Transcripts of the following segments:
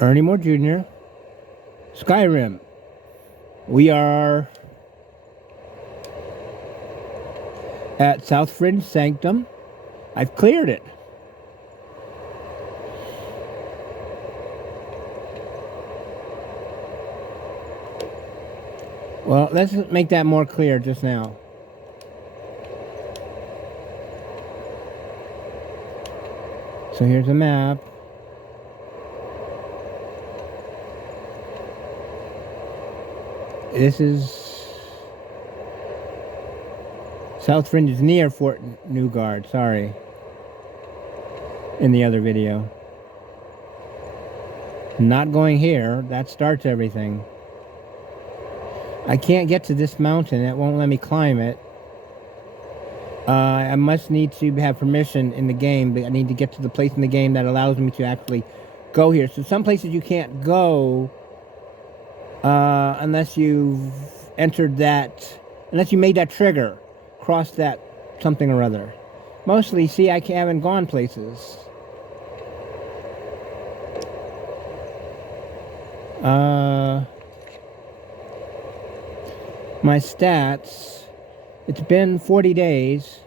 Ernie Moore Jr. Skyrim. We are at South Fringe Sanctum. I've cleared it. Well, let's make that more clear just now. So here's a map. This is South Fringe is near Fort Newgard, sorry. In the other video. Not going here, that starts everything. I can't get to this mountain, it won't let me climb it. I must need to have permission in the game, but I need to get to the place in the game that allows me to actually go here. So some places you can't go unless you've entered that, unless you made that trigger, crossed that something or other. Mostly, see, I haven't gone places. My stats, it's been 40 days.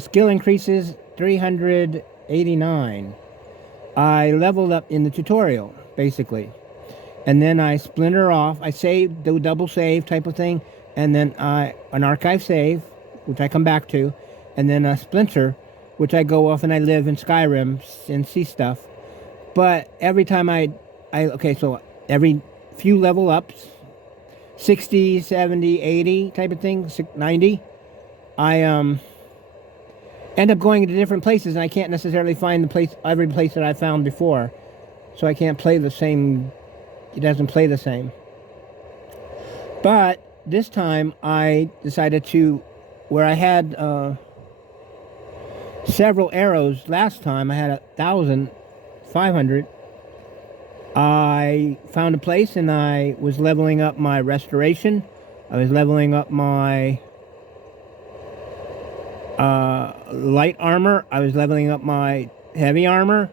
Skill increases 389. I leveled up in the tutorial, basically. And then I splinter off. I save, do double save type of thing. And then an archive save, which I come back to. And then a splinter, which I go off and I live in Skyrim and see stuff. But every time okay, so every few level ups, 60, 70, 80 type of thing, 90, I end up going to different places, and I can't necessarily find every place that I found before. So I can't play the same, it doesn't play the same. But this time I decided to, where I had several arrows last time, I had 1,500. I found a place and I was leveling up my restoration. I was leveling up my light armor. I was leveling up my heavy armor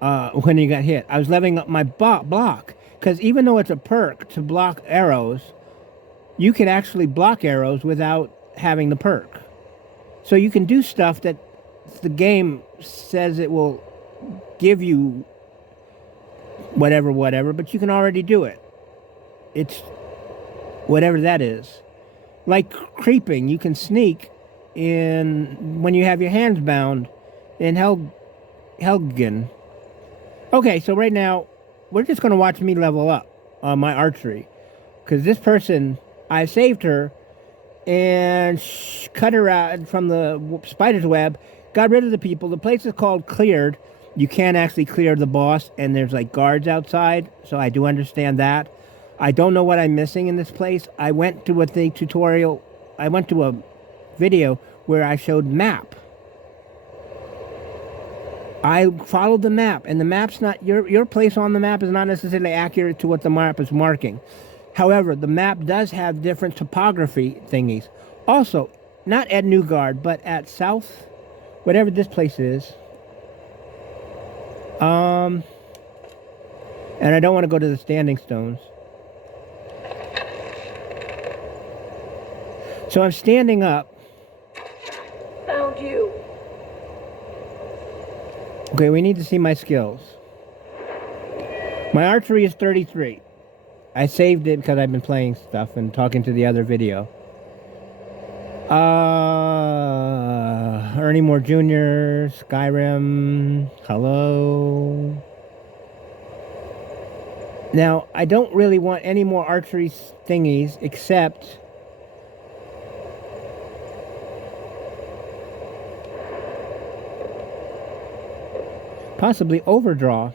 when you got hit. I was leveling up my block. Because even though it's a perk to block arrows, you can actually block arrows without having the perk. So you can do stuff that the game says it will give you whatever, but you can already do it. It's whatever that is. Like creeping, you can sneak when you have your hands bound in Helgen. Okay, so right now, we're just going to watch me level up on my archery. Because this person, I saved her and cut her out from the spider's web, got rid of the people. The place is called Cleared. You can't actually clear the boss, and there's like guards outside, so I do understand that. I don't know what I'm missing in this place. I went to a video where I showed map. I followed the map, and the map's not, your place on the map is not necessarily accurate to what the map is marking. However, the map does have different topography thingies. Also, not at Newgard, but at South, whatever this place is. And I don't want to go to the Standing Stones. So I'm standing up. Found you. Okay, we need to see my skills. My archery is 33. I saved it because I've been playing stuff and talking to the other video. Ernie Moore Jr., Skyrim, hello. Now, I don't really want any more archery thingies except possibly overdraw.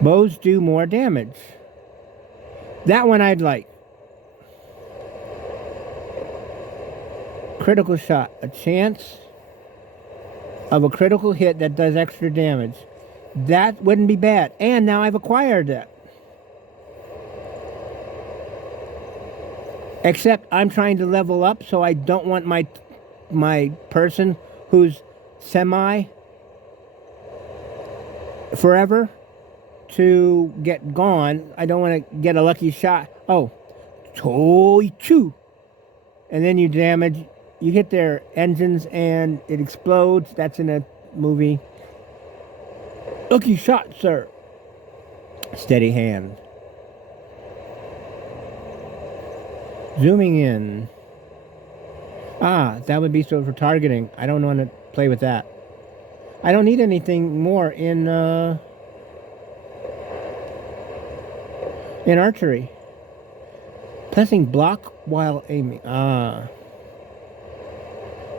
Bows do more damage. That one I'd like. Critical shot. A chance of a critical hit that does extra damage. That wouldn't be bad. And now I've acquired that. Except I'm trying to level up, so I don't want my person who's semi forever to get gone. I don't want to get a lucky shot. Oh, toy choo. And then you hit their engines and it explodes. That's in a movie. Lucky shot, sir. Steady hand. Zooming in. Ah, that would be so for targeting. I don't want to play with that. I don't need anything more in archery. Pressing block while aiming. Ah.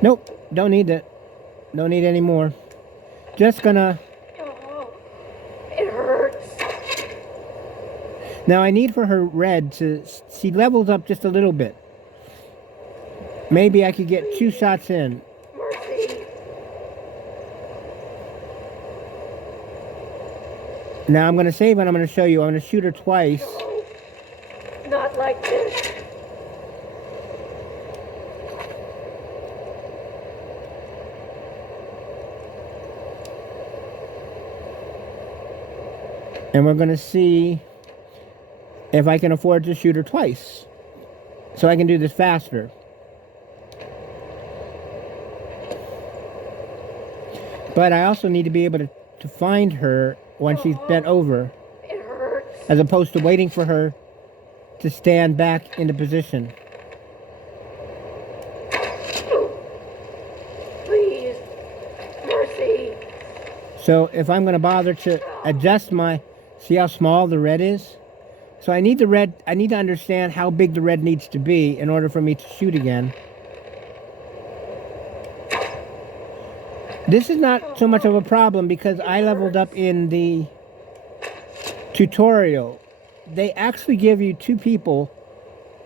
Nope, don't need it. Don't need any more. Just gonna... Oh, it hurts. Now I need for her red to... She levels up just a little bit. Maybe I could get 2 shots in. Mercy. Now I'm gonna save and I'm gonna show you. I'm gonna shoot her twice. No, not like this. And we're gonna see if I can afford to shoot her twice. So I can do this faster. But I also need to be able to find her when she's bent over. It hurts. As opposed to waiting for her to stand back into position. Please. Mercy. So if I'm going to bother to adjust my... See how small the red is? So I need the red... I need to understand how big the red needs to be in order for me to shoot again. This is not so much of a problem because I leveled up in the tutorial. They actually give you 2 people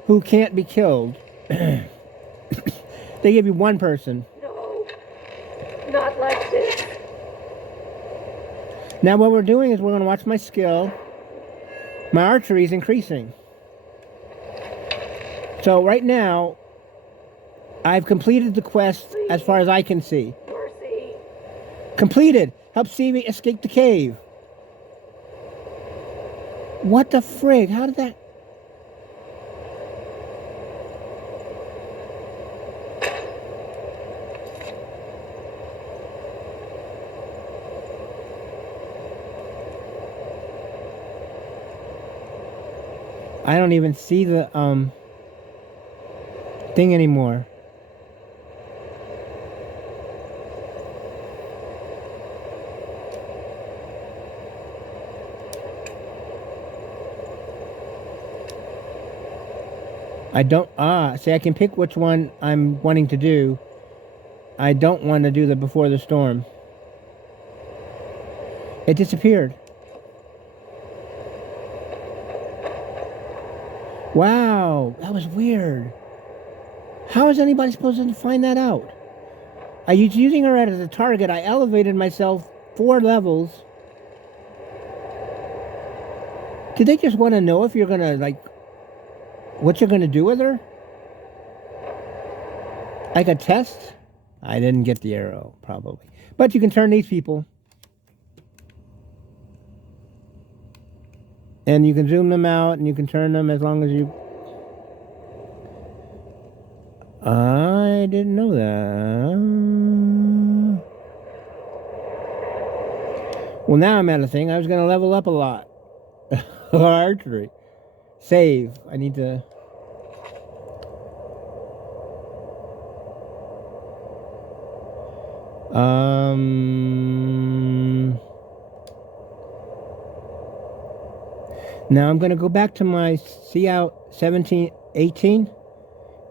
who can't be killed. They give you 1 person. No, not like this. Now what we're doing is we're going to watch my skill. My archery is increasing. So right now, I've completed the quest as far as I can see. Mercy. Completed. Help Stevie escape the cave. What the frig? How did that... I don't even see the thing anymore. I don't, see, I can pick which one I'm wanting to do. I don't want to do the before the storm. It disappeared. Wow, that was weird. How is anybody supposed to find that out? I was using her as a target. I elevated myself 4 levels. Did they just want to know if you're going to, like, what you're going to do with her? Like a test? I didn't get the arrow, probably. But you can turn these people. And you can zoom them out, and you can turn them as long as you... I didn't know that. Well, now I'm at a thing. I was going to level up a lot. Archery. Save. I need to... Now I'm going to go back to my see out 17, 18,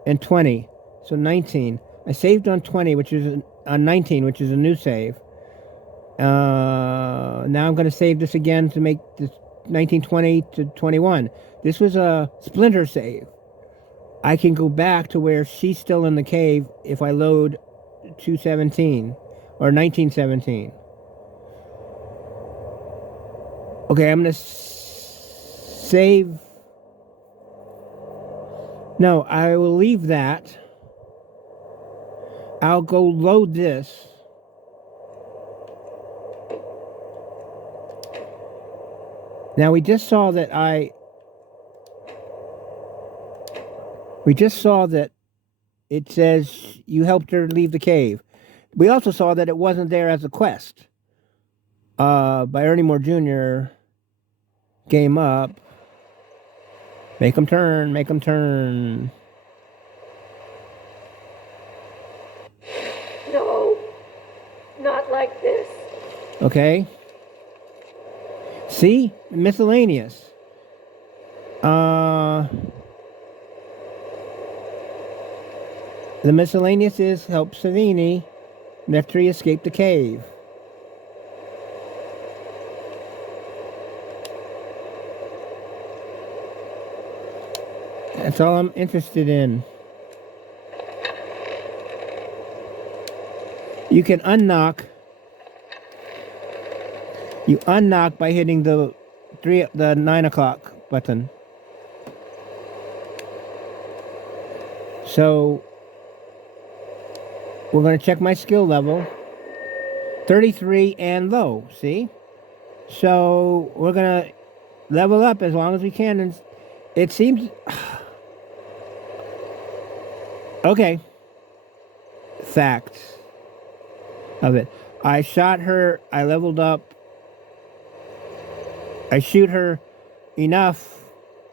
and 20. So 19. I saved on 20, which is on 19, which is a new save. Now I'm going to save this again to make this 1920 to 21. This was a splinter save. I can go back to where she's still in the cave if I load 217 or 1917. Okay, I'm gonna save. No, I will leave that. I'll go load this. Now we just saw that it says you helped her leave the cave. We also saw that it wasn't there as a quest. By Ernie Moore Jr. Game up. Make them turn, make them turn. No, not like this. Okay. See? Miscellaneous. The miscellaneous is help Selveni Nethri escape the cave. That's all I'm interested in. You can unlock. You unlock by hitting the 9 o'clock button. So we're going to check my skill level. 33 and low, see? So we're going to level up as long as we can. And it seems... Okay. Facts of it. I shot her. I leveled up. I shoot her enough,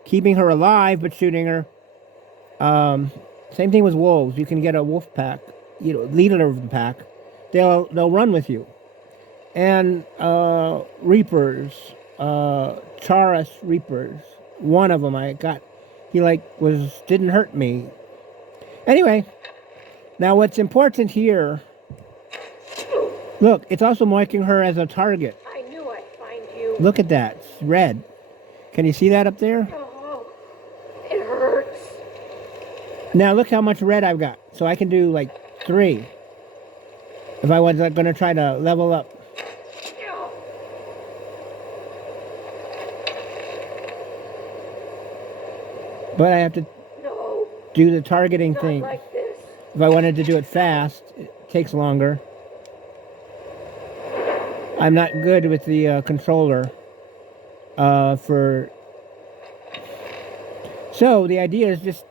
keeping her alive, but shooting her. Same thing with wolves. You can get a wolf pack, leader of the pack. They'll run with you. And reapers, Charas reapers. One of them I got. He didn't hurt me. Anyway, now what's important here. Look, it's also marking her as a target. I knew I'd find you. Look at that. It's red. Can you see that up there? Oh, it hurts. Now look how much red I've got. So I can do 3. If I was going to try to level up. But I have to do the targeting thing. Like this. If I wanted to do it fast, it takes longer. I'm not good with the controller So the idea is just,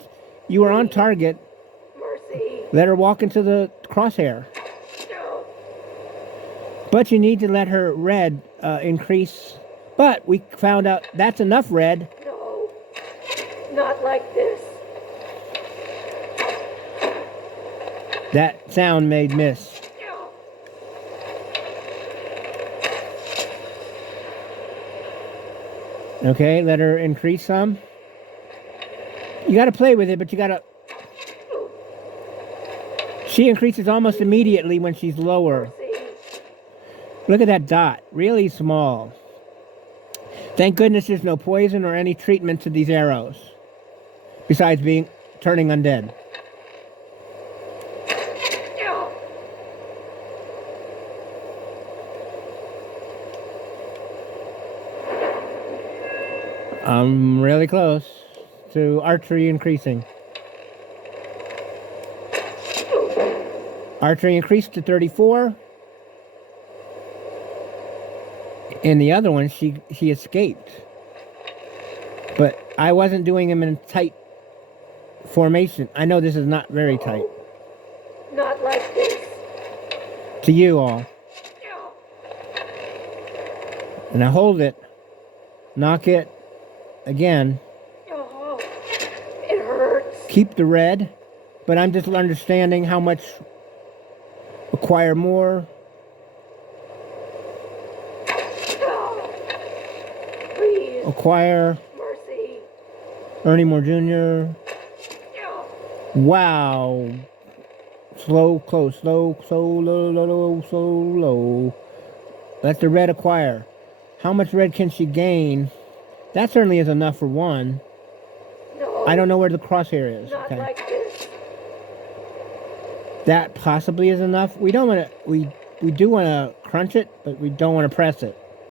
you are on target. Mercy. Let her walk into the crosshair. But you need to let her red increase. But we found out that's enough red. No, not like this. That sound made miss. Okay, let her increase some. You got to play with it, but you got to... She increases almost immediately when she's lower. Look at that dot. Really small. Thank goodness there's no poison or any treatment to these arrows. Besides turning undead. I'm really close to archery increasing. Archery increased to 34. In the other one, she escaped. But I wasn't doing them in tight formation. I know this is not very tight. Not like this. To you all. And I hold it. Knock it. Again. Oh, it hurts. Keep the red. But I'm just understanding how much. Acquire more. Please. Acquire. Mercy. Ernie Moore Jr. Wow. Slow, close, slow, low. Let the red acquire. How much red can she gain? That certainly is enough for one. No. I don't know where the crosshair is. Not Okay. like this. That possibly is enough. We don't want to. We do want to crunch it, but we don't want to press it.